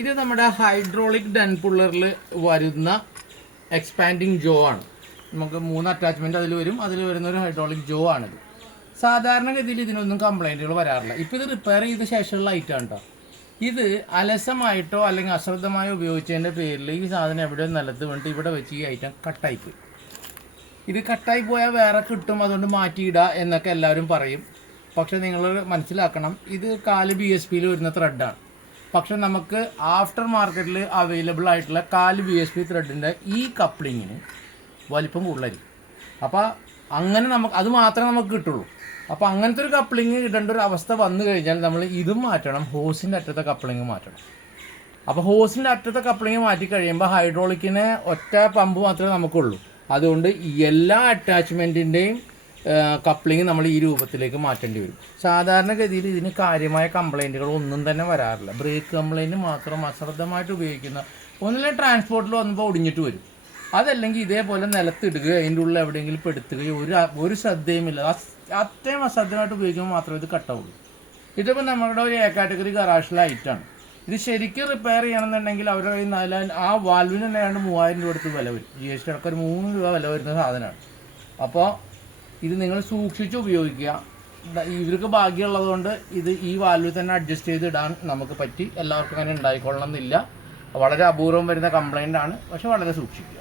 ഇത് നമ്മുടെ hydraulic done പുള്ളറിൽ വരുന്ന എക്സ്പാൻഡിങ് ജോ ആണ്. നമുക്ക് 3 അറ്റാച്ച്മെന്റ് അതിൽ വരും. അതിൽ വരുന്ന ഒരു ഹൈഡ്രോളിക് ജോ ആണിത്. സാധാരണഗതിയിൽ ഇതിനൊന്നും കംപ്ലൈന്റുകൾ വരാറില്ല. ഇപ്പം ഇത് റിപ്പയർ ചെയ്ത ശേഷമുള്ള ഐറ്റം കേട്ടോ. ഇത് അലസമായിട്ടോ അല്ലെങ്കിൽ അശ്രദ്ധമായോ ഉപയോഗിച്ചതിൻ്റെ പേരിൽ ഈ സാധനം എവിടെയോ നിലത്ത് വീണിട്ട് ഇവിടെ വെച്ച് ഈ ഐറ്റം കട്ടായിപ്പോയി. ഇത് കട്ടായി പോയാൽ വേറെ കിട്ടും, അതുകൊണ്ട് മാറ്റിയിടുക എന്നൊക്കെ എല്ലാവരും പറയും. പക്ഷെ നിങ്ങൾ മനസ്സിലാക്കണം, ഇത് 4 BSPയിൽ വരുന്ന ത്രെഡാണ്. പക്ഷെ നമുക്ക് ആഫ്റ്റർ മാർക്കറ്റിൽ അവൈലബിൾ ആയിട്ടുള്ള 4 BSP ത്രെഡിൻ്റെ ഈ കപ്ലിങ്ങിന് വലിപ്പം കൂടുതലായിരിക്കും. അപ്പോൾ അങ്ങനെ അത് മാത്രമേ നമുക്ക് കിട്ടുള്ളൂ. അപ്പോൾ അങ്ങനത്തെ ഒരു കപ്ലിങ് ഇടേണ്ട ഒരു അവസ്ഥ വന്നു കഴിഞ്ഞാൽ നമ്മൾ ഇതും മാറ്റണം, ഹോസിൻ്റെ അറ്റത്തെ കപ്ലിങ് മാറ്റണം. അപ്പോൾ ഹോസിൻ്റെ അറ്റത്തെ കപ്ലിങ് മാറ്റി കഴിയുമ്പോൾ ഹൈഡ്രോളിക്കിന് ഒറ്റ പമ്പ് മാത്രമേ നമുക്കുള്ളൂ. അതുകൊണ്ട് എല്ലാ അറ്റാച്ച്മെൻറ്റിൻ്റെയും കപ്ലിങ് നമ്മൾ ഈ രൂപത്തിലേക്ക് മാറ്റേണ്ടി വരും. സാധാരണഗതിയിൽ ഇതിന് കാര്യമായ കംപ്ലൈൻറ്റുകൾ ഒന്നും തന്നെ വരാറില്ല. ബ്രേക്ക് കംപ്ലൈൻറ്റ് മാത്രം അശ്രദ്ധമായിട്ട് ഉപയോഗിക്കുന്ന ഒന്നിലെ ട്രാൻസ്പോർട്ടിൽ വന്നപ്പോൾ ഒടിഞ്ഞിട്ട് വരും. അതല്ലെങ്കിൽ ഇതേപോലെ നിലത്തിടുക, അതിൻ്റെ ഉള്ളിൽ എവിടെയെങ്കിലും പെടുത്തുകയോ ഒരു ശ്രദ്ധയുമില്ല. അത്രയും അശ്രദ്ധമായിട്ട് ഉപയോഗിക്കുമ്പോൾ മാത്രമേ ഇത് കട്ടാവുള്ളൂ. ഇതിപ്പോൾ നമ്മുടെ ഒരു A കാറ്റഗറി ഗറാഷ് ലൈറ്റാണ്. ഇത് ശരിക്കും റിപ്പയർ ചെയ്യണമെന്നുണ്ടെങ്കിൽ അവരുടെ കയ്യിൽ ആ വാൽവിന് തന്നെ 3000 രൂപ എടുത്ത് വില വരും. GST അടക്കം ഒരു 3 രൂപ വില വരുന്ന സാധനമാണ്. അപ്പോൾ ഇത് നിങ്ങൾ സൂക്ഷിച്ച് ഉപയോഗിക്കുക. ഇവർക്ക് ഭാഗ്യമുള്ളതുകൊണ്ട് ഇത് ഈ വാൽവിൽ തന്നെ അഡ്ജസ്റ്റ് ചെയ്ത് ഇടാൻ നമുക്ക് പറ്റി. എല്ലാവർക്കും അങ്ങനെ ഉണ്ടായിക്കൊള്ളണമെന്നില്ല. വളരെ അപൂർവം വരുന്ന കംപ്ലൈൻ്റ് ആണ്, പക്ഷെ വളരെ സൂക്ഷിക്കുക.